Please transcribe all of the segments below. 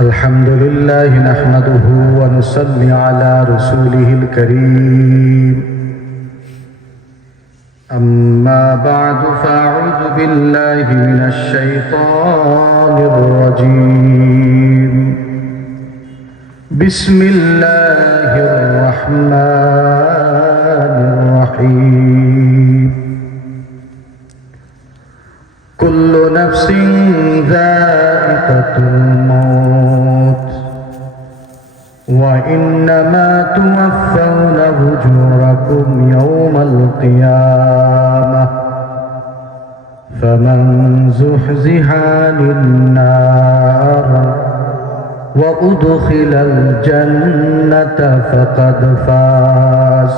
الحمد لله نحمده ونصلي على رسوله الكريم أما بعد فأعوذ بالله من الشيطان الرجيم بسم الله الرحمن الرحيم كل نفس ذائقة الموت وإنما توفون أجوركم يوم القيامة فمن زحزح عن النار وأدخل الجنة فقد فاز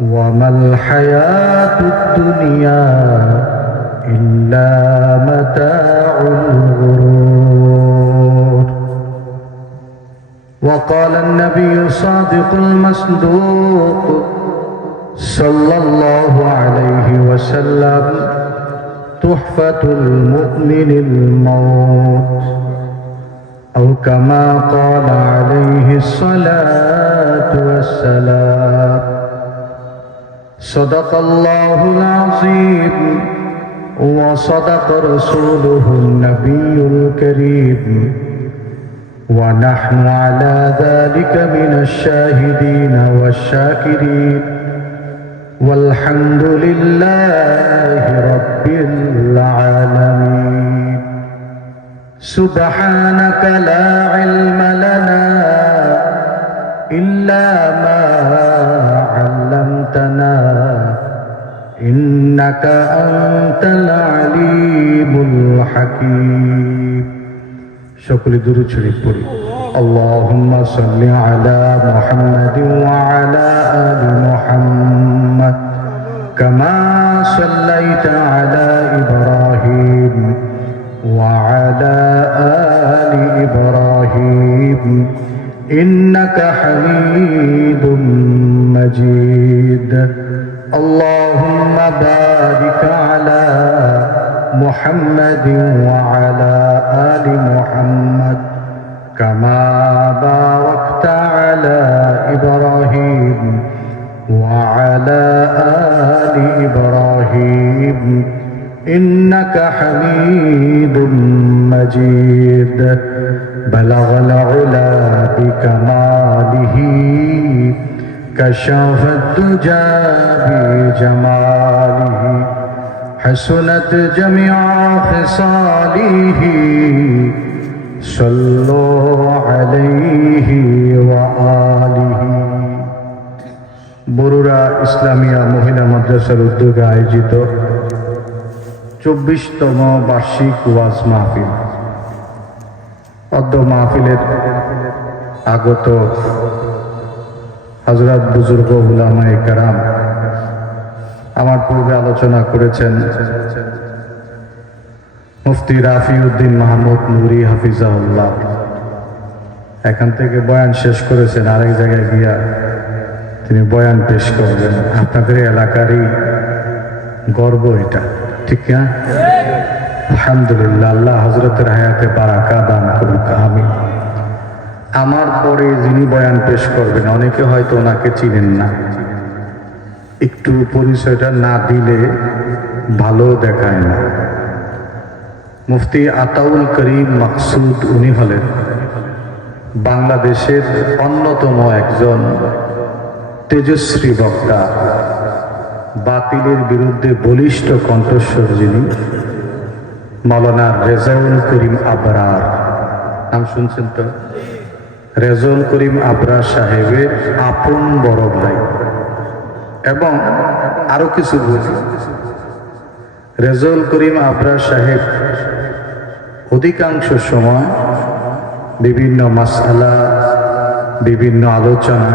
وما الحياة الدنيا إلا متاع الغرور. وقال النبي الصادق المصدوق صلى الله عليه وسلم تحفة المؤمن الموت أو كما قال عليه الصلاة والسلام. صدق الله العظيم وصدق رسوله النبي الكريم ونحن على ذلك من الشاهدين والشاكرين والحمد لله رب العالمين. سبحانك لا علم لنا إلا ما علمتنا إنك أنت العليم الحكيم. شكرا درود شريف পড়ি اللهم صل على محمد وعلى آل محمد كما صليت على إبراهيم وعلى آل إبراهيم إنك حميد مجيد. اللهم بارك على محمد وعلى آل محمد كما باركت على إبراهيم وعلى آل إبراهيم إنك حميد مجيد. بلغ العلا بكماله كشف الدجى بجماله حسنت جميع خصاله صلوا عليه وآله. বরুড়া ইসলামিয়া মহিলা মাদ্রাসার উদ্যোগে আয়োজিত 24তম বার্ষিক ওয়াজ মাহফিল। অদ্য মাহফিলের আগত হযরত বুজুর্গ উলামায়ে কেরাম আমার পূর্বে আলোচনা করেছেন মুফতি রাফিউদ্দিন মাহমুদ নুরি হাফিজাহুল্লাহ। এখান থেকে বয়ান শেষ করেছেন, আরেক জায়গায় গিয়া তিনি বয়ান পেশ করবেন। আপনাদের এলাকারই গর্ব এটা, ঠিক না? আলহামদুলিল্লাহ, আল্লাহ হযরতের হায়াতে বারাকা দান করুক, আমিন। আমার পরে যিনি বয়ান পেশ করবেন অনেকে হয়তো ওনাকে চিনেন না, একটু পরিচয়টা না দিলে ভালো দেখায় না। মুফতি আতাউল করিম মাকসুদ উনি হলেন বাংলাদেশের অন্যতম একজন তেজস্বী বক্তা, বাতিলের বিরুদ্ধে বলিষ্ঠ কণ্ঠস্বর যিনি, মাওলানা রেজাউল করিম আবরার। নাম শুনছেন তো? রেজাউল করিম আবরার সাহেবের আপন বড় ভাই। এবং আরো কিছু বলি, রেজাউল করিম আবরার সাহেব অধিকাংশ সময় বিভিন্ন মাসআলা, বিভিন্ন আলোচনা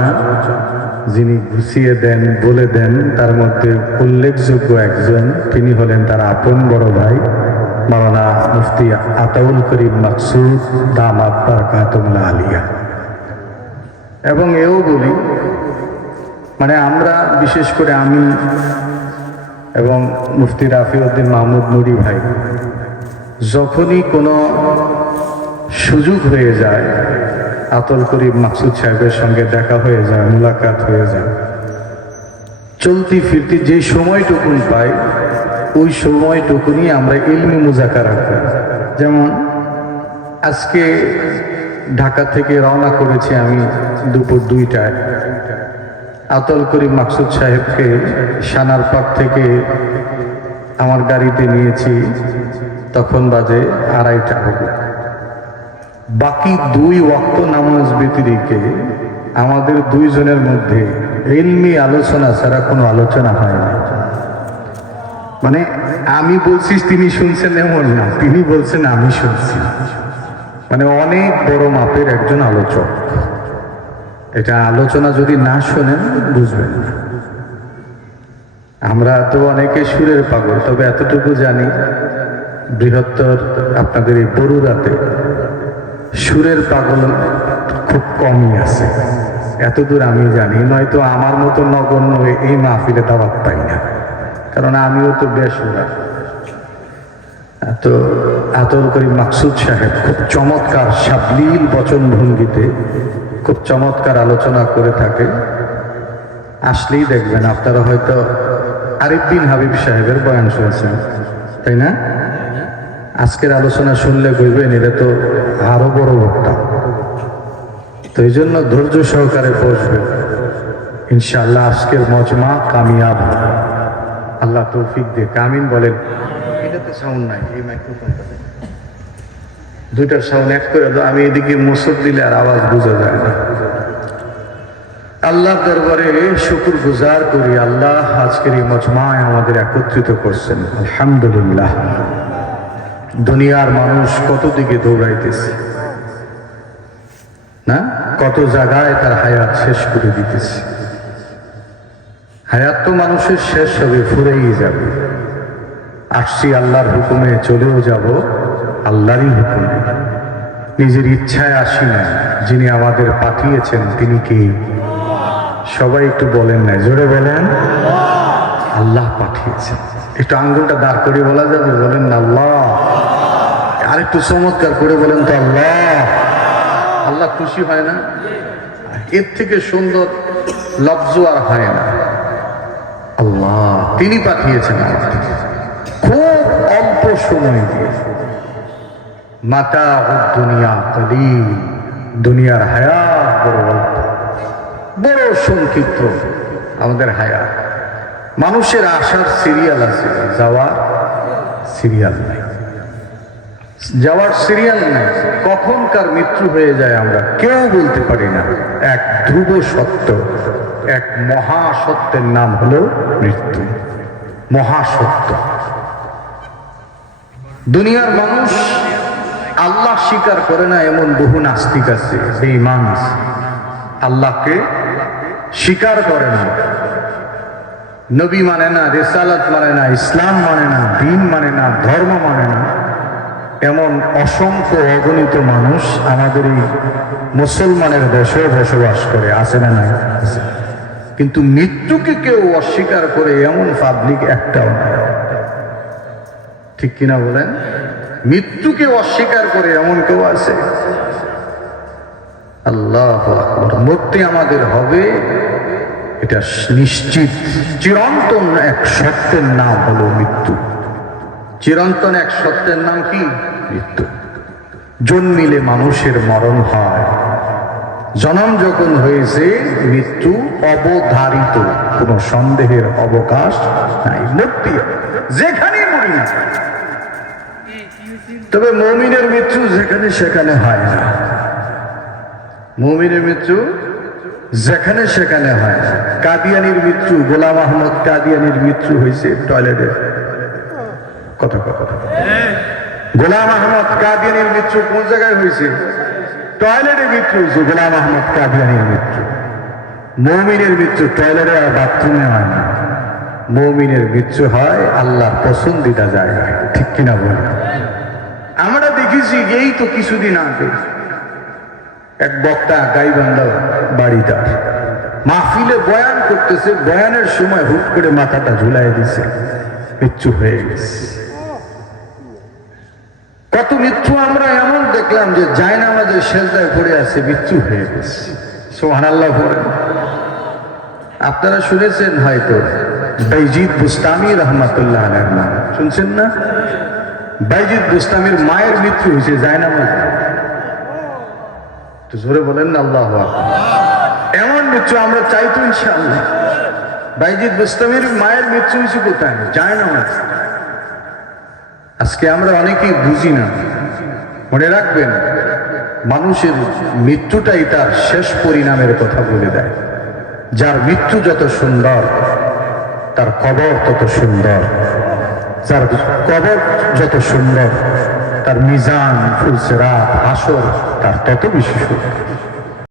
যিনি গুছিয়ে দেন, বলে দেন, তার মধ্যে উল্লেখযোগ্য একজন তিনি হলেন তার আপন বড় ভাই মাওলানা মুফতি আতাউল করিম মাকসুদ দামাত বারাকাতুহুল আলিয়া। এবং এও বলি, মানে আমরা বিশেষ করে আমি এবং মুফতি রাফিউদ্দিন মাহমুদ নুরি ভাই যখনই কোনো সুযোগ হয়ে যায়, আতল করিম মাকসুদ সাহেবের সঙ্গে দেখা হয়ে যায়, মুলাকাত হয়ে যায়, চলতি ফিরতি যে সময়টুকুন পাই ওই সময়টুকুনি আমরা ইলমি মুজাকারা করি। যেমন আজকে ঢাকা থেকে রওনা করেছি আমি দুপুর 2টায়, আতল করিম মাকসুদ সাহেবকে সানারপাড় থেকে আমার গাড়িতে নিয়েছি, তখন বাজে 2:30 হবে। বাকি 2 ওয়াক্ত নামাজ ব্যতিরেকে আমাদের 2 জনের মধ্যে ইলমি আলোচনা ছাড়া কোনো আলোচনা হয় না। মানে আমি বলছি তিনি শুনছেন এমন না, তিনি বলছেন আমি শুনছি, মানে অনেক বড় মাপের একজন আলোচক। এটা আলোচনা যদি না শোনেন বুঝবেন না। আমরা তো অনেকে সুরের পাগল, তবে এতটুকু জানি বৃহত্তর আপনাদের এই বরুড়াতে সুরের পাগল খুব কমই আছে, এতদূর আমি জানি। নয়তো আমার মতো নগণ্য এই মাহফিলে দাওয়াত পাই না, কারণ আমিও তো বেসুরা। তো আতল করিম মাকসুদ সাহেব খুব চমৎকার সাবলীল বচন ভঙ্গিতে খুব চমৎকার আলোচনা করে থাকে। আসলেই দেখবেন, আপনারা হয়তো আরিফ বিন হাবিব সাহেবের বয়ান শুনছেন, তাই না? আজকের আলোচনা শুনলে বুঝবেন এটা তো আরো বড় বক্তা। তো এই জন্য ধৈর্য সহকারে বসবেন, ইনশাআল্লাহ আজকের মজমা কামিয়াব হবে। আল্লাহ তৌফিক দিয়ে কামিন বলেন। এটাতে সাউন্ড নাই, এই মাইক্রোফোনটাতে 2টার সাউন্ড এক করে দাও। আমি এদিকে মুসুর দিলে আর আওয়াজ বোঝা যায় না। আল্লাহ দরবারে শুকর গুজার করি, আল্লাহ আজকের এই মজমায় আমাদের একত্রিত করছেন, আলহামদুলিল্লাহ। দুনিয়ার মানুষ কত দিকে দৌড়াইতেছে না, কত জায়গায় তার হায়াত শেষ করে দিতেছে। হায়াত তো মানুষের শেষ হবে, ফুরেই যাবে। আসছি আল্লাহর হুকুমে, চলেও যাব আল্লাহরই হুকুমে। নিজের ইচ্ছায় আসি না, যিনি আমাদের পাঠিয়েছেন তিনি কে? সবাই একটু বলেন না, জোরে বলেন। আল্লাহ পাঠিয়েছেন। একটু আঙ্গুলটা দাঁড় করে বলা যাবে? বলেন না আল্লাহ। আর একটু চমৎকার করে বলেন তো আল্লাহ। আল্লাহ খুশি হয় না? এর থেকে সুন্দর লফজ আর হয় না। আল্লাহ তিনি পাঠিয়েছেন আমাদের, খুব অল্প সময় দিয়ে। মাতা দুনিয়া কলিল, দুনিয়ার হায়াত বড় অল্প, বড় সংক্ষিপ্ত আমাদের হায়াত। মানুষের আসার সিরিয়াল আছে, যাওয়ার সিরিয়াল নাই। যাওয়ার সিরিয়াল নাই, কখনকার মৃত্যু হয়ে যায় আমরা কেউ বলতে পারি না। এক ধ্রুব সত্য, এক মহাসত্যের নাম হলো মৃত্যু, মহাসত্য। দুনিয়ার মানুষ আল্লাহ স্বীকার করে না এমন বহু নাস্তিক আছে, বেঈমান আছে। আল্লাহকে স্বীকার করে না, নবী মানে না, রিসালাত মানে না, ইসলাম মানে না, দ্বীন মানে না, ধর্ম মানে না, এমন অসংখ্য অগণিত মানুষ আমাদের এই মুসলমানের দেশে বসবাস করে, আছে না নাই? কিন্তু মৃত্যুকে কেউ অস্বীকার করে এমন পাবলিক একটাও নাই। ঠিক কিনা বলেন? মৃত্যুকে অস্বীকার করে এমন কেউ আছে? আল্লাহু আকবার। মরতে আমাদের হবে, এটা নিশ্চিত। চিরন্তন এক সত্যের নাম হলো মৃত্যু। চিরন্তন এক সত্যের নাম কি? মৃত্যু। জন্মিলে মানুষের মরণ হয়, জন্ম যখন হয়েছে মৃত্যু অবধারিত, কোনো সন্দেহের অবকাশ নাই। মূর্তি যেখানে মরি না, তবে মুমিনের মৃত্যু যেখানে সেখানে হয় না। মুমিনের মৃত্যু যেখানে সেখানে হয় না। কাদিয়ানির মৃত্যু, গোলাম আহমদ কাদিয়ানির মৃত্যু হয়েছে টয়লেটে। কথা গোলাম আহমদ কাদিয়ানির মৃত্যু কোন জায়গায় হয়েছে? টয়লেটে মৃত্যু হয়েছে গোলাম আহমদ কাদিয়ানির মৃত্যু। মুমিনের মৃত্যু টয়লেটে আর বাথরুমে হয় না। মুমিনের মৃত্যু হয় আল্লাহর পছন্দিদা জায়গায়। ঠিক কিনা বলে? আমরা দেখেছি, এই তো কিছুদিন আগে এক বক্তা গাইবান্ধা বাড়ি, তার মাহফিলে বয়ান করতেছে, বয়ানের সময় হুট করে মাথাটা ঝুলাই দিছে, মৃত্যু হয়ে গেছে। কত মৃত্যু আমরা এমন দেখলাম যে জায়নামাজের সেজদায় পড়ে আছে, মৃত্যু হয়ে গেছে। সুবহানাল্লাহ বলেন। আপনারা শুনেছেন হয়তো বাইজিদ বুস্তামি রহমাতুল্লাহ আলাইহির নাম শুনছেন না? বাইজিদ বুস্তামির মায়ের মৃত্যু হয়েছে জায়নামাজে। তো জোরে বলেন না আল্লাহু আকবার। এমন মৃত্যু আমরা চাই তো ইনশাআল্লাহ। বাইজিদ বুস্তামির মায়ের মৃত্যু হয়েছে কোথায়? জায়নামাজ। আজকে আমরা অনেকেই বুঝি না। মনে রাখবেন, মানুষের মৃত্যুটাই তার শেষ পরিণামের কথা বলে দেয়। যার মৃত্যু যত সুন্দর তার কবর তত সুন্দর, যার কবর যত সুন্দর তার মিজান ফুলসিরাত হাসর তার তত বেশি সুন্দর।